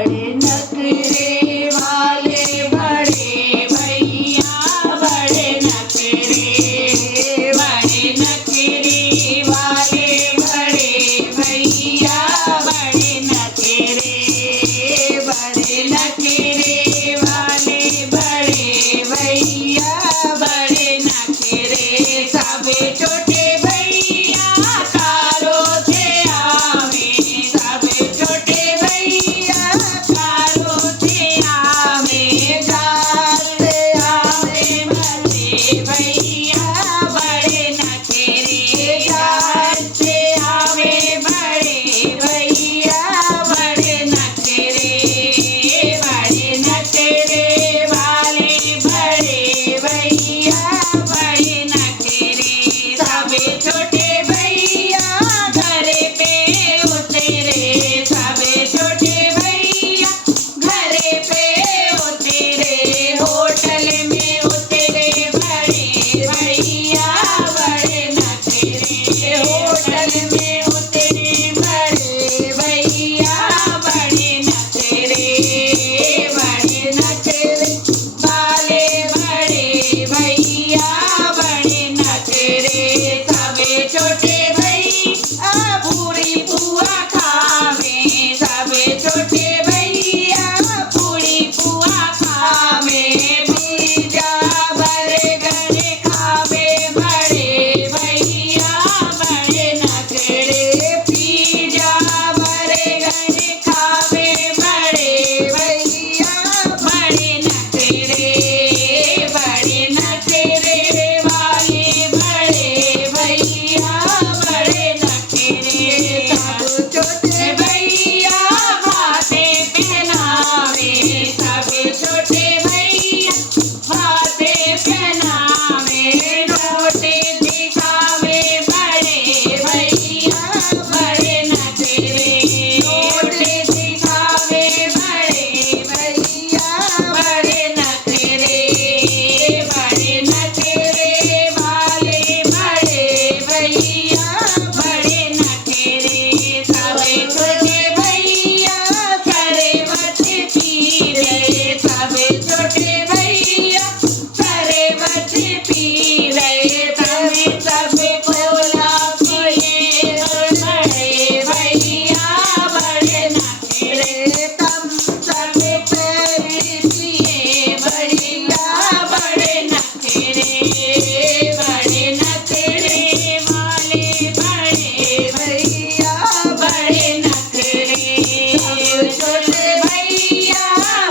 बड़े नखरे वाले बड़े भैया बड़े नखरे वाले बड़े भैया बड़े नखरे वाले बड़े भैया बड़े नखरे सब छोटे भैया कारों से आवे सब छोटे भैया कारों से आवे घर से आवे बड़े भैया बड़े नखरे घर से आवे बड़े भैया बड़े नखरे वाले बड़े भैया बड़े नखरे सब छोटे भैया घर पे उतरे सब छोटे भैया घर पे उतरे होटल में उतरे बड़े भैया बड़े नखरे होटल में उतरे बड़े भैया बड़े नखरे वाले बड़े भैया बड़े नखरे सब छोटे भैया पूरी पुआ खावे सब छोटे भैया पूरी पुआ खावे पिज्जा बर्गर खावे बड़े भैया बड़े नखरे पिज्जा बर्गर खावे बड़े भैया बड़े नखरे वाले बड़े भैया बड़े नखरे सब छोटे भैया भाते पहनावे सब छोटे भैया भाते पहनावे नोटे दिखावे बड़े भैया बड़े नखरे नोटे दिखावे बड़े भैया बड़े नखरे वाले बड़े भैया बड़े नखरे सब छोटे भैया शरबत पी रहे सब छोटे भैया शरबत पी रहे सब कोला पिए बड़े भैया बड़े नखरे तम सब पिए भैया बड़े नखरे वाले बड़े भैया बड़े नखरे छोटे भैया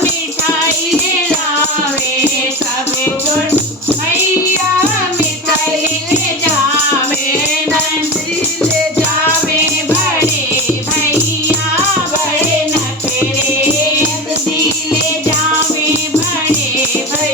मिठाई लावे सब छोटे भैया मिठाई ले जावे नंदी ले जावे बड़े भैया बड़े नखरे नंदी ले जावे बड़े भैया